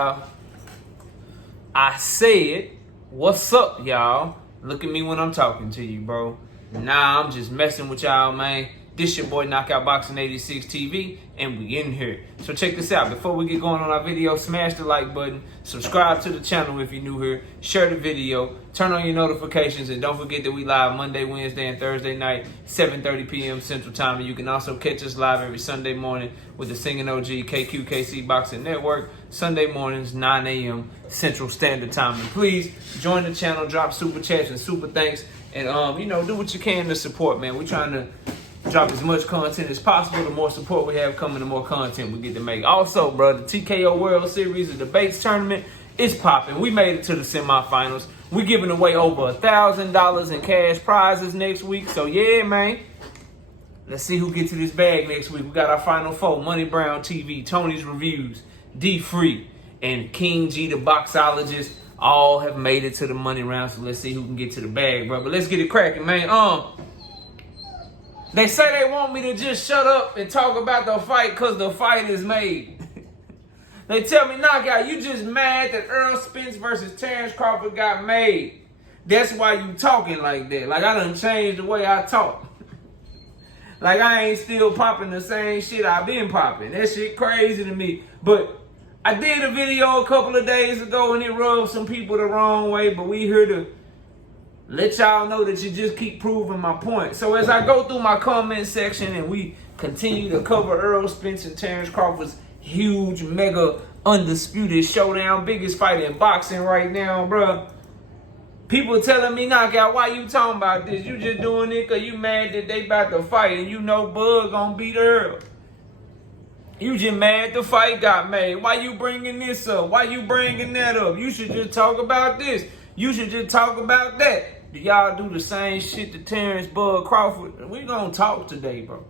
y'all. I said, what's up, y'all? Look at me when I'm talking to you, bro. Nah, I'm just messing with y'all, man. This your boy Knockout Boxing 86 TV, and we in here. So check this out. Before we get going on our video, smash the like button, subscribe to the channel if you're new here, share the video, turn on your notifications, and don't forget that we live Monday, Wednesday, and Thursday night, 7:30 p.m. Central Time. And you can also catch us live every Sunday morning with the Singing OG KQKC Boxing Network, Sunday mornings, 9 a.m. Central Standard Time. And please join the channel, drop super chats and super thanks, and do what you can to support, man. We're trying to drop as much content as possible. The more support we have coming, the more content we get to make. Also, bro, the TKO World Series, the debates tournament is popping. We made it to the semifinals. We're giving away over $1,000 in cash prizes next week. So yeah, man, let's see who gets to this bag next week. We got our final four: Money Brown TV, Tony's Reviews, D Free, and King G the Boxologist. All have made it to the money round. So let's see who can get to the bag, bro. But let's get it cracking, man. They say they want me to just shut up and talk about the fight because the fight is made. They tell me, Knockout, you just mad that Errol Spence versus Terence Crawford got made. That's why you talking like that. Like, I done changed the way I talk. Like, I ain't still popping the same shit I've been popping. That shit crazy to me. But I did a video a couple of days ago and it rubbed some people the wrong way. But we here to let y'all know that you just keep proving my point. So as I go through my comment section and we continue to cover Errol Spence and Terence Crawford's huge, mega, undisputed showdown, biggest fight in boxing right now, bro. People telling me, Knockout, why you talking about this? You just doing it because you mad that they about to fight and you know Bud gonna beat Errol. You just mad the fight got made. Why you bringing this up? Why you bringing that up? You should just talk about this. You should just talk about that. Do y'all do the same shit to Terence Bud Crawford? We gonna talk today, bro.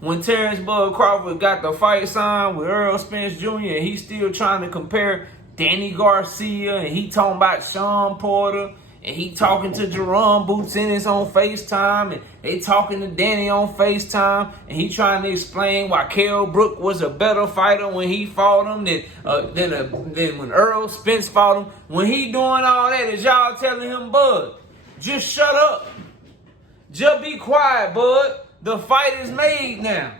When Terence Bud Crawford got the fight signed with Errol Spence Jr. and he's still trying to compare Danny Garcia and he talking about Sean Porter and he talking to Jerome Boots Ennis on FaceTime and they talking to Danny on FaceTime and he trying to explain why Kell Brook was a better fighter when he fought him than when Errol Spence fought him. When he doing all that, is y'all telling him, Bud, just shut up. Just be quiet, Bud. The fight is made now.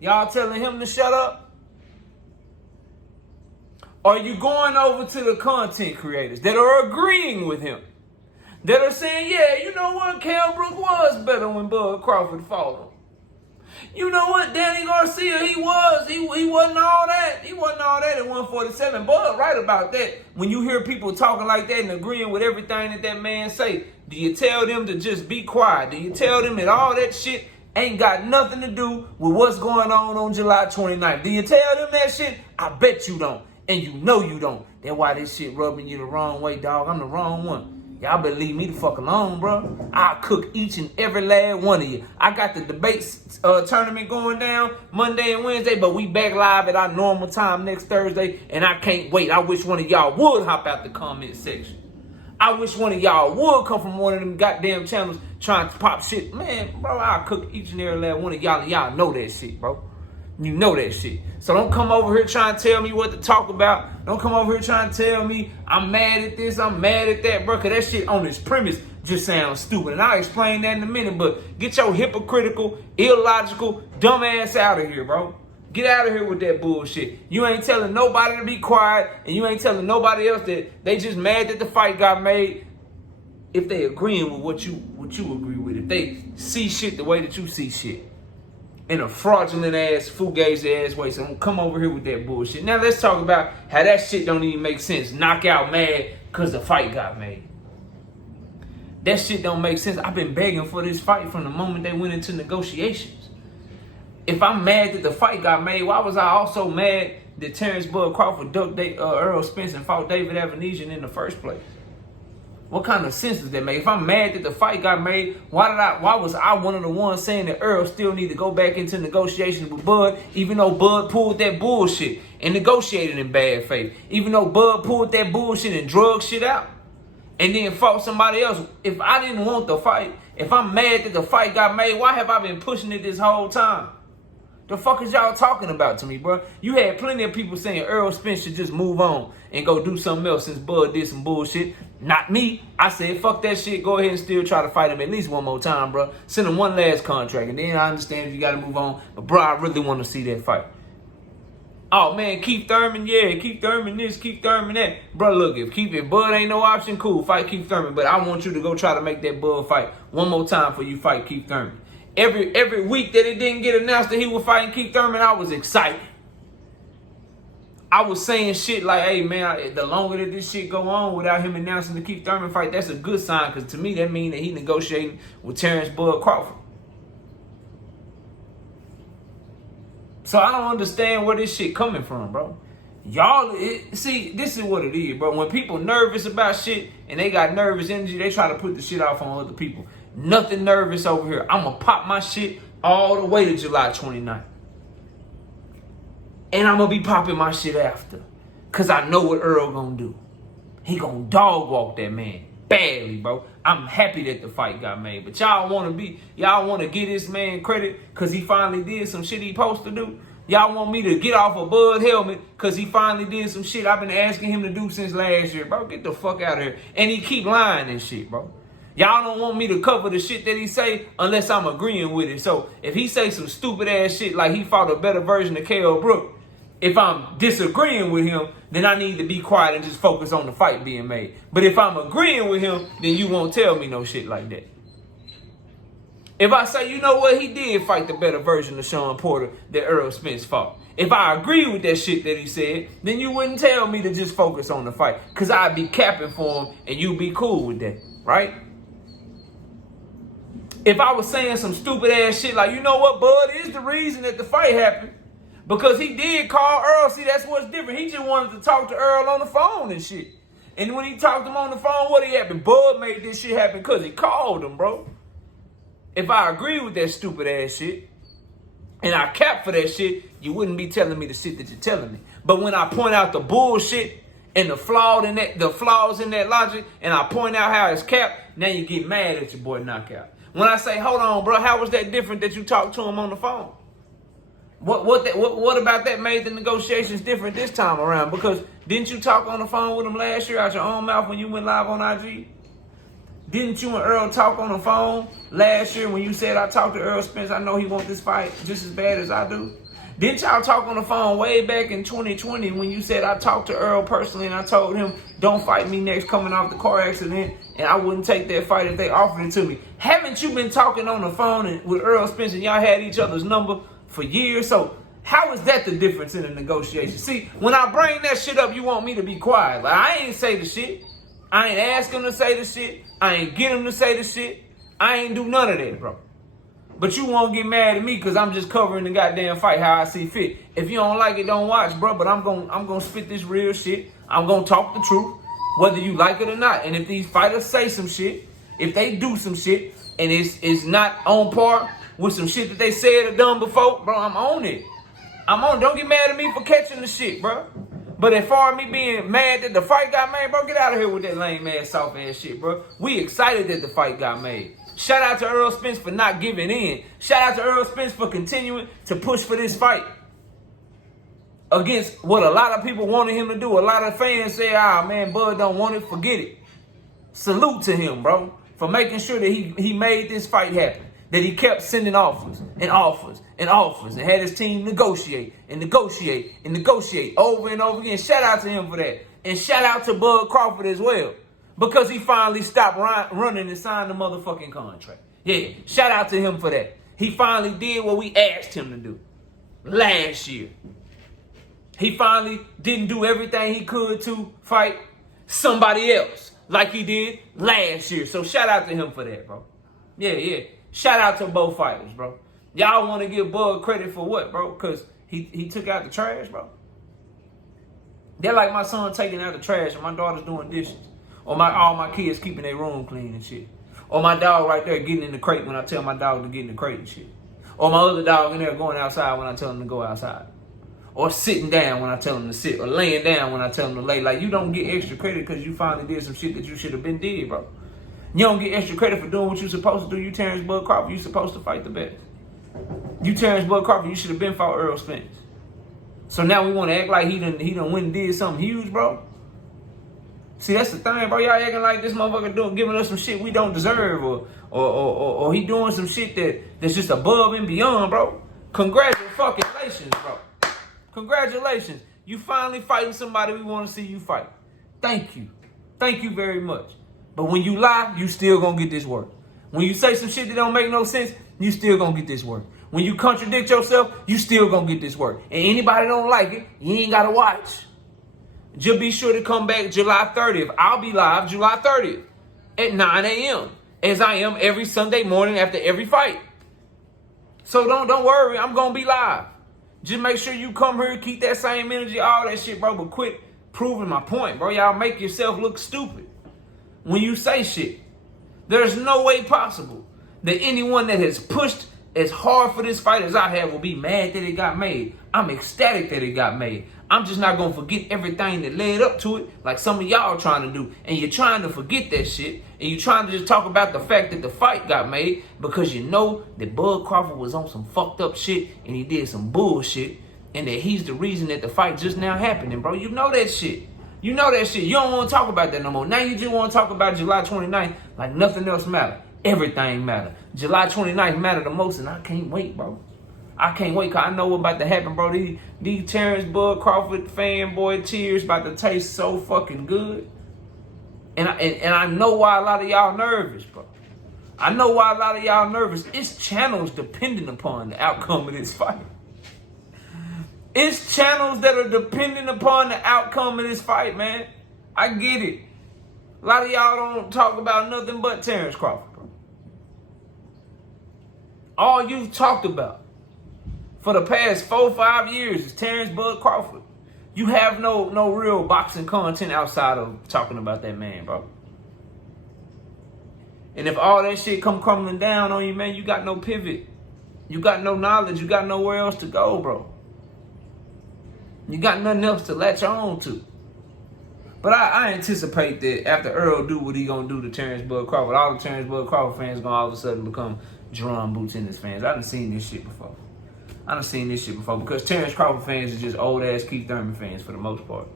Y'all telling him to shut up? Are you going over to the content creators that are agreeing with him? That are saying, yeah, you know what? Kell Brook was better when Bud Crawford fought him. You know what? Danny Garcia, he wasn't all that. He wasn't all that at 147. Bud right about that. When you hear people talking like that and agreeing with everything that that man say, do you tell them to just be quiet? Do you tell them that all that shit ain't got nothing to do with what's going on July 29th? Do you tell them that shit? I bet you don't. And you know you don't. That's why this shit rubbing you the wrong way, dog. I'm the wrong one. Y'all better leave me the fuck alone, bro. I'll cook each and every last one of you. I got the debates tournament going down Monday and Wednesday, but we back live at our normal time next Thursday, and I can't wait. I wish one of y'all would hop out the comment section. I wish one of y'all would come from one of them goddamn channels trying to pop shit. Man, bro, I'll cook each and every last one of y'all, and y'all know that shit, bro. You know that shit. So don't come over here trying to tell me what to talk about. Don't come over here trying to tell me I'm mad at this, I'm mad at that, bro. Because that shit on its premise just sounds stupid. And I'll explain that in a minute. But get your hypocritical, illogical, dumb ass out of here, bro. Get out of here with that bullshit. You ain't telling nobody to be quiet. And you ain't telling nobody else that they just mad that the fight got made. If they agreeing with what you agree with. If they see shit the way that you see shit. In a fraudulent ass, fugazi ass way. So don't come over here with that bullshit. Now let's talk about how that shit don't even make sense. Knockout mad because the fight got made. That shit don't make sense. I've been begging for this fight from the moment they went into negotiations. If I'm mad that the fight got made, why was I also mad that Terence Bud Crawford ducked Errol Spence and fought David Avanesian in the first place? What kind of sense does that make? If I'm mad that the fight got made, why was I one of the ones saying that Errol still need to go back into negotiations with Bud, even though Bud pulled that bullshit and negotiated in bad faith? Even though Bud pulled that bullshit and drug shit out and then fought somebody else. If I didn't want the fight, if I'm mad that the fight got made, why have I been pushing it this whole time? The fuck is y'all talking about to me, bro? You had plenty of people saying Errol Spence should just move on and go do something else since Bud did some bullshit. Not me. I said, fuck that shit. Go ahead and still try to fight him at least one more time, bro. Send him one last contract. And then I understand if you got to move on. But, bro, I really want to see that fight. Oh, man, Keith Thurman, yeah. Keith Thurman this, Keith Thurman that. Bro, look, if Bud ain't no option, cool. Fight Keith Thurman. But I want you to go try to make that Bud fight one more time before you fight Keith Thurman. Every week that it didn't get announced that he was fighting Keith Thurman, I was excited. I was saying shit like, hey, man, the longer that this shit go on without him announcing the Keith Thurman fight, that's a good sign. Because to me, that means that he negotiating with Terence Bud Crawford. So I don't understand where this shit coming from, bro. Y'all, see, this is what it is, bro. When people nervous about shit and they got nervous energy, they try to put the shit off on other people. Nothing nervous over here. I'm going to pop my shit all the way to July 29th. And I'm going to be popping my shit after. Because I know what Errol going to do. He going to dog walk that man badly, bro. I'm happy that the fight got made. But y'all want to give this man credit because he finally did some shit he supposed to do? Y'all want me to get off a Bud helmet because he finally did some shit I've been asking him to do since last year? Bro, get the fuck out of here. And he keep lying and shit, bro. Y'all don't want me to cover the shit that he say unless I'm agreeing with it. So if he say some stupid ass shit like he fought a better version of K.O. Brook, if I'm disagreeing with him, then I need to be quiet and just focus on the fight being made. But if I'm agreeing with him, then you won't tell me no shit like that. If I say, you know what, he did fight the better version of Sean Porter that Errol Spence fought. If I agree with that shit that he said, then you wouldn't tell me to just focus on the fight. Because I'd be capping for him and you'd be cool with that, right? If I was saying some stupid ass shit like, you know what, Bud is the reason that the fight happened. Because he did call Errol. See, that's what's different. He just wanted to talk to Errol on the phone and shit. And when he talked to him on the phone, what happened? Bud made this shit happen because he called him, bro. If I agree with that stupid ass shit, and I cap for that shit, you wouldn't be telling me the shit that you're telling me. But when I point out the bullshit and the flaws in that logic, and I point out how it's capped, now you get mad at your boy Knockout. When I say, hold on, bro, how was that different that you talked to him on the phone? What about that made the negotiations different this time around? Because didn't you talk on the phone with him last year out your own mouth when you went live on IG? Didn't you and Errol talk on the phone last year when you said, I talked to Errol Spence, I know he wants this fight just as bad as I do? Didn't y'all talk on the phone way back in 2020 when you said, I talked to Errol personally and I told him, don't fight me next coming off the car accident and I wouldn't take that fight if they offered it to me? Haven't you been talking on the phone with Errol Spence and y'all had each other's number for years? So how is that the difference in the negotiation? See, when I bring that shit up, you want me to be quiet. Like, I ain't say the shit. I ain't ask him to say the shit. I ain't get him to say the shit. I ain't do none of that, bro. But you won't get mad at me because I'm just covering the goddamn fight how I see fit. If you don't like it, don't watch, bro. But I'm gonna spit this real shit. I'm gonna talk the truth, whether you like it or not. And if these fighters say some shit, if they do some shit, and it's not on par with some shit that they said or done before, bro, I'm on it. Don't get mad at me for catching the shit, bro. But as far as me being mad that the fight got made, bro, get out of here with that lame ass, soft ass shit, bro. We excited that the fight got made. Shout out to Errol Spence for not giving in. Shout out to Errol Spence for continuing to push for this fight against what a lot of people wanted him to do. A lot of fans say, man, Bud don't want it, forget it. Salute to him, bro, for making sure that he made this fight happen. That he kept sending offers and offers and offers and had his team negotiate and negotiate and negotiate over and over again. Shout out to him for that. And shout out to Bud Crawford as well. Because he finally stopped running and signed the motherfucking contract. Yeah, shout out to him for that. He finally did what we asked him to do last year. He finally didn't do everything he could to fight somebody else like he did last year. So shout out to him for that, bro. Yeah. Shout out to both fighters, bro. Y'all want to give Bud credit for what, bro? Because he took out the trash, bro. They're like my son taking out the trash and my daughter's doing dishes. Or all my kids keeping their room clean and shit. Or my dog right there getting in the crate when I tell my dog to get in the crate and shit. Or my other dog in there going outside when I tell him to go outside. Or sitting down when I tell him to sit. Or laying down when I tell him to lay. Like, you don't get extra credit because you finally did some shit that you should have been did, bro. You don't get extra credit for doing what you're supposed to do. You Terence Bud Crawford, you supposed to fight the best. You Terence Bud Crawford, you should have been fought Errol Spence. So now we want to act like he done went and did something huge, bro. See, that's the thing, bro. Y'all acting like this motherfucker giving us some shit we don't deserve, or he doing some shit that's just above and beyond, bro. Congratulations, bro. Congratulations. You finally fighting somebody we want to see you fight. Thank you. Thank you very much. But when you lie, you still gonna get this work. When you say some shit that don't make no sense, you still gonna get this work. When you contradict yourself, you still gonna get this work. And anybody don't like it, you ain't gotta watch. Just be sure to come back July 30th. I'll be live July 30th at 9 a.m. as I am every Sunday morning after every fight. So don't worry, I'm gonna be live. Just make sure you come here, keep that same energy, all that shit, bro. But quit proving my point, bro. Y'all make yourself look stupid when you say shit. There's no way possible that anyone that has pushed as hard for this fight as I have will be mad that it got made. I'm ecstatic that it got made. I'm just not going to forget everything that led up to it like some of y'all trying to do. And you're trying to forget that shit. And you're trying to just talk about the fact that the fight got made because you know that Bud Crawford was on some fucked up shit and he did some bullshit. And that he's the reason that the fight just now happening, bro. You know that shit. You know that shit. You don't want to talk about that no more. Now you just want to talk about July 29th like nothing else matter. Everything matter. July 29th matter the most, and I can't wait, bro. I can't wait, because I know what's about to happen, bro. These Terence Bud Crawford fanboy tears about to taste so fucking good. And I know why a lot of y'all nervous, bro. I know why a lot of y'all nervous. It's channels dependent upon the outcome of this fight. It's channels that are dependent upon the outcome of this fight, man. I get it. A lot of y'all don't talk about nothing but Terence Crawford, bro. All you've talked about for the past 4 or 5 years is Terence Bud Crawford. You have no real boxing content outside of talking about that man, bro. And if all that shit come crumbling down on you, man, you got no pivot. You got no knowledge. You got nowhere else to go, bro. You got nothing else to latch on to. But I anticipate that after Errol do what he gonna do to Terence Bud Crawford, all the Terence Bud Crawford fans gonna all of a sudden become drum boots in his fans. I done seen this shit before. Because Terence Crawford fans are just old ass Keith Thurman fans for the most part.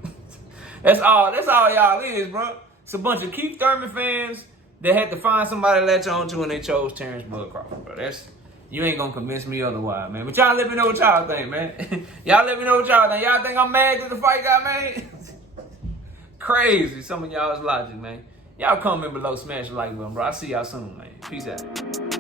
That's all y'all is, bro. It's a bunch of Keith Thurman fans that had to find somebody to latch on to and they chose Terence Bud Crawford, bro. You ain't gonna convince me otherwise, man. But y'all let me know what y'all think, man. Y'all let me know what y'all think. Y'all think I'm mad that the fight got made? Crazy, some of y'all's logic, man. Y'all comment below, smash the like button, bro. I'll see y'all soon, man. Peace out.